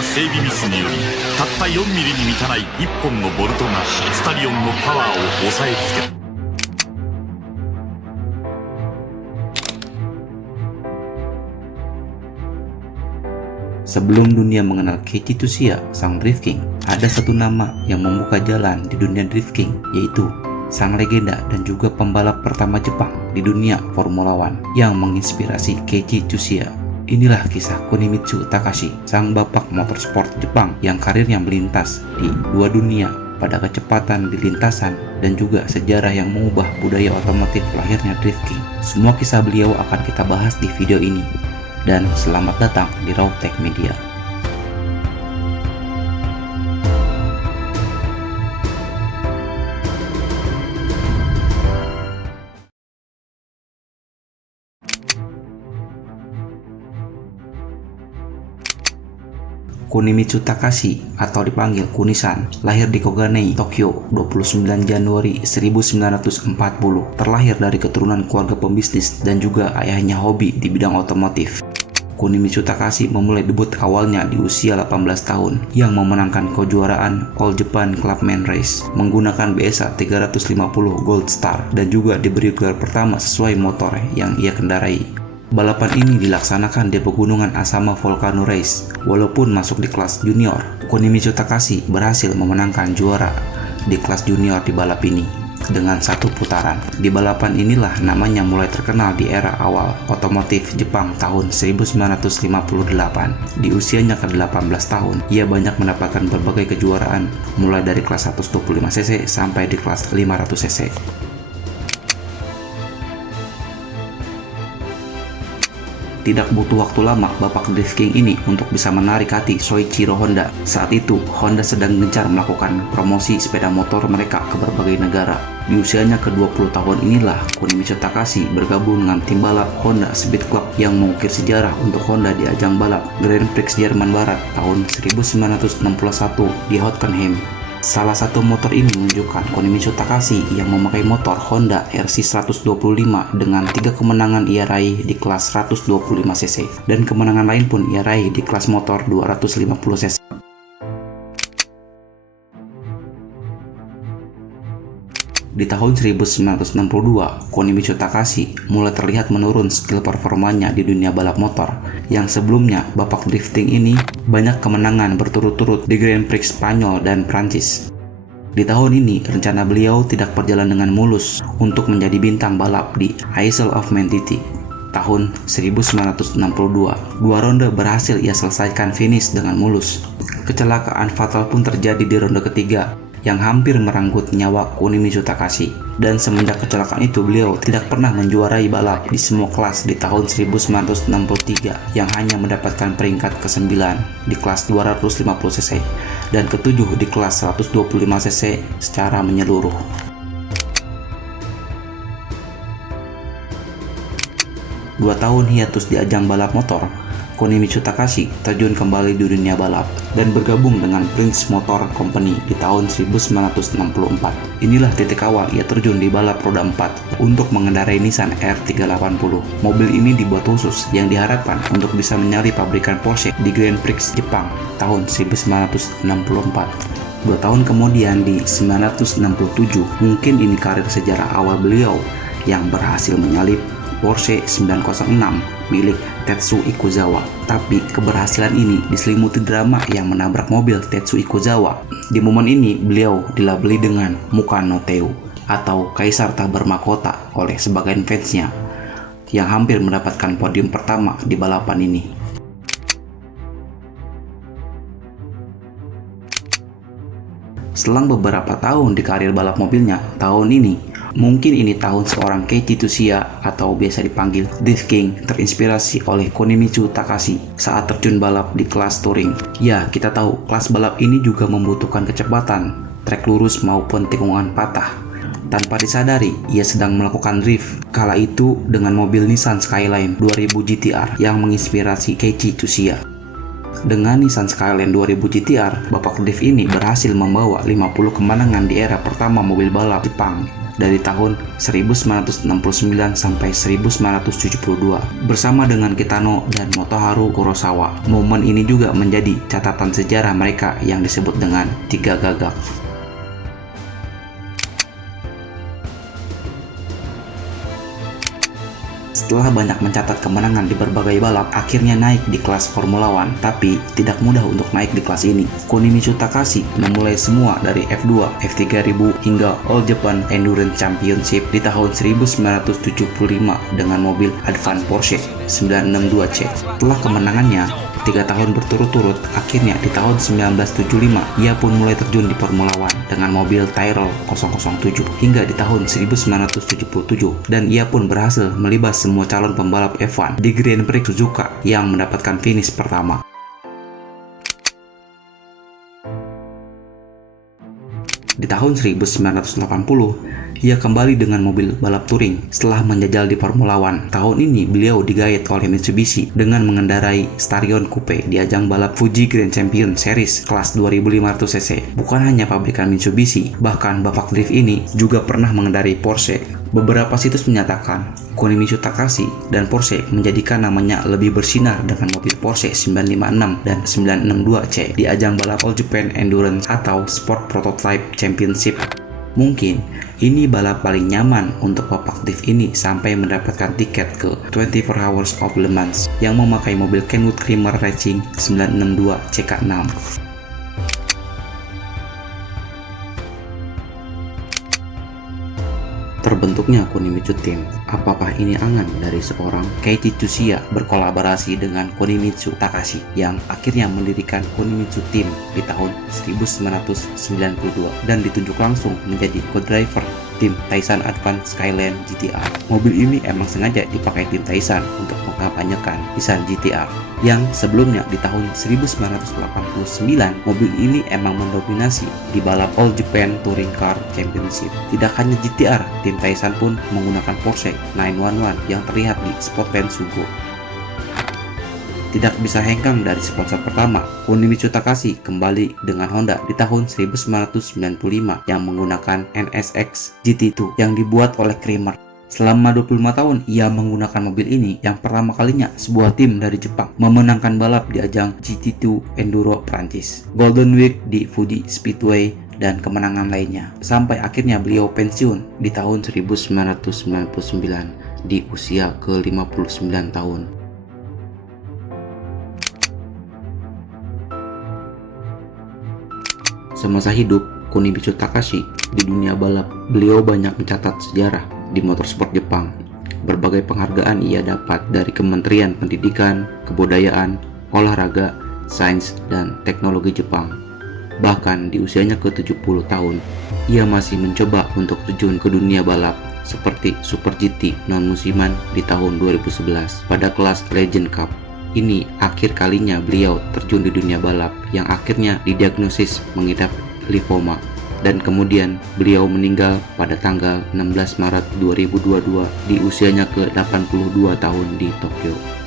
な整備ミスによりたった4ミリに満たない1本のボルトがスタリオンのパワーを抑えつけた。Sebelum dunia mengenal Keiichi Tsuchiya, sang Drift King, ada satu nama yang membuka jalan di dunia Drift King, yaitu sang legenda dan juga pembalap pertama Jepang di dunia Formula One yang menginspirasi Keiichi Tsuchiya. Inilah kisah Kunimitsu Takashi, sang bapak motorsport Jepang yang karirnya melintas di dua dunia pada kecepatan di lintasan dan juga sejarah yang mengubah budaya otomotif lahirnya Drift King. Semua kisah beliau akan kita bahas di video ini. Dan selamat datang di Rawtech Media. Kunimitsu Takashi atau dipanggil Kunisan lahir di Koganei, Tokyo 29 Januari 1940. Terlahir dari keturunan keluarga pembisnis dan juga ayahnya hobi di bidang otomotif. Kunimitsu Takashi memulai debut awalnya di usia 18 tahun yang memenangkan kejuaraan All Japan Clubman Race menggunakan BSA 350 Gold Star dan juga diberi gelar pertama sesuai motor yang ia kendarai. Balapan ini dilaksanakan di pegunungan Asama Volcano Race. Walaupun masuk di kelas junior, Kunimitsu Takashi berhasil memenangkan juara di kelas junior di balap ini dengan satu putaran. Di balapan inilah namanya mulai terkenal di era awal otomotif Jepang tahun 1958. Di usianya ke-18 tahun, ia banyak mendapatkan berbagai kejuaraan mulai dari kelas 125cc sampai di kelas 500cc. Tidak butuh waktu lama bapak Drift King ini untuk bisa menarik hati Soichiro Honda. Saat itu, Honda sedang gencar melakukan promosi sepeda motor mereka ke berbagai negara. Di usianya ke-20 tahun inilah Kunimitsu Takashi bergabung dengan tim balap Honda Speed Club yang mengukir sejarah untuk Honda di ajang balap Grand Prix Jerman Barat tahun 1961 di Hockenheim. Salah satu motor ini menunjukkan Kunimitsu Takashi yang memakai motor Honda RC125 dengan 3 kemenangan ia raih di kelas 125cc dan kemenangan lain pun ia raih di kelas motor 250cc. Di tahun 1962, Kunimitsu Takashi mulai terlihat menurun skill performanya di dunia balap motor. Yang sebelumnya, bapak drifting ini banyak kemenangan berturut-turut di Grand Prix Spanyol dan Prancis. Di tahun ini, rencana beliau tidak berjalan dengan mulus untuk menjadi bintang balap di Isle of Man Titi. Tahun 1962, dua ronde berhasil ia selesaikan finish dengan mulus. Kecelakaan fatal pun terjadi di ronde ketiga yang hampir merenggut nyawa Kunimitsu Takashi. Dan semenjak kecelakaan itu beliau tidak pernah menjuarai balap di semua kelas di tahun 1963 yang hanya mendapatkan peringkat ke-9 di kelas 250cc dan ke-7 di kelas 125cc secara menyeluruh. Dua tahun hiatus di ajang balap motor, Kunimitsu Takashi terjun kembali di dunia balap dan bergabung dengan Prince Motor Company di tahun 1964. Inilah titik awal ia terjun di balap roda 4 untuk mengendarai Nissan R380. Mobil ini dibuat khusus yang diharapkan untuk bisa menyalip pabrikan Porsche di Grand Prix Jepang tahun 1964. 2 tahun kemudian di 1967, mungkin ini karir sejarah awal beliau yang berhasil menyalip Porsche 906 milik Tetsu Ikuzawa. Tapi keberhasilan ini diselimuti drama yang menabrak mobil Tetsu Ikuzawa. Di momen ini beliau dilabeli dengan Muka no Teu atau Kaisar Tak Bermahkota oleh sebagian fansnya yang hampir mendapatkan podium pertama di balapan ini. Selang beberapa tahun di karir balap mobilnya, tahun ini mungkin ini tahun seorang Keiichi Tsuchiya atau biasa dipanggil Drift King terinspirasi oleh Kunimitsu Takashi saat terjun balap di kelas touring. Ya, kita tahu kelas balap ini juga membutuhkan kecepatan, trek lurus maupun tikungan patah. Tanpa disadari, ia sedang melakukan drift kala itu dengan mobil Nissan Skyline 2000 GTR yang menginspirasi Keiichi Tsuchiya. Dengan Nissan Skyline 2000 GTR, bapak Drift ini berhasil membawa 50 kemenangan di era pertama mobil balap Jepang dari tahun 1969 sampai 1972 bersama dengan Kitano dan Motoharu Kurosawa. Momen ini juga menjadi catatan sejarah mereka yang disebut dengan 3 gagak. Setelah banyak mencatat kemenangan di berbagai balap, akhirnya naik di kelas Formula One, tapi tidak mudah untuk naik di kelas ini. Kunimitsu Takashi memulai semua dari F2, F3000 hingga All Japan Endurance Championship di tahun 1975 dengan mobil Advanced Porsche 962C. Setelah kemenangannya 3 tahun berturut-turut, akhirnya di tahun 1975 ia pun mulai terjun di Formula One dengan mobil Tyrrell 007 hingga di tahun 1977, dan ia pun berhasil melibas semua calon pembalap F1 di Grand Prix Suzuka yang mendapatkan finish pertama. Di tahun 1980, ia kembali dengan mobil balap touring setelah menjajal di Formula One. Tahun ini beliau digait oleh Mitsubishi dengan mengendarai Starion Coupe di ajang balap Fuji Grand Champion Series kelas 2500cc. Bukan hanya pabrikan Mitsubishi, bahkan bapak drift ini juga pernah mengendarai Porsche. Beberapa situs menyatakan Kunimitsu Takashi dan Porsche menjadikan namanya lebih bersinar dengan mobil Porsche 956 dan 962C di ajang balap All Japan Endurance atau Sport Prototype Championship. Mungkin ini balap paling nyaman untuk bapak div ini sampai mendapatkan tiket ke 24 Hours of Le Mans yang memakai mobil Kenwood Creamer Racing 962 CK6. Terbentuknya Kunimitsu Team. Apakah ini angan dari seorang Keiichi Tsuchiya berkolaborasi dengan Kunimitsu Takashi yang akhirnya mendirikan Kunimitsu Team di tahun 1992 dan ditunjuk langsung menjadi co-driver tim Taisan Advance Skyline GTR. Mobil ini emang sengaja dipakai tim Taisan untuk mengkampanyekan Nissan GTR yang sebelumnya di tahun 1989 mobil ini emang mendominasi di balap All Japan Touring Car Championship. Tidak hanya GTR, tim Taisan pun menggunakan Porsche 911 yang terlihat di Spotland Sugo. Tidak bisa hengkang dari sponsor pertama, Kunimitsu Takashi kembali dengan Honda di tahun 1995 yang menggunakan NSX GT2 yang dibuat oleh Creamer. Selama 25 tahun ia menggunakan mobil ini yang pertama kalinya sebuah tim dari Jepang memenangkan balap di ajang GT2 Enduro Prancis, Golden Week di Fuji Speedway, dan kemenangan lainnya. Sampai akhirnya beliau pensiun di tahun 1999 di usia ke-59 tahun. Semasa hidup Kunimitsu Takashi di dunia balap, beliau banyak mencatat sejarah di motorsport Jepang. Berbagai penghargaan ia dapat dari Kementerian Pendidikan, Kebudayaan, Olahraga, Sains, dan Teknologi Jepang. Bahkan di usianya ke-70 tahun, ia masih mencoba untuk terjun ke dunia balap seperti Super GT non-musiman di tahun 2011 pada kelas Legend Cup. Ini akhir kalinya beliau terjun di dunia balap yang akhirnya didiagnosis mengidap lipoma, dan kemudian beliau meninggal pada tanggal 16 Maret 2022 di usianya ke-82 tahun di Tokyo.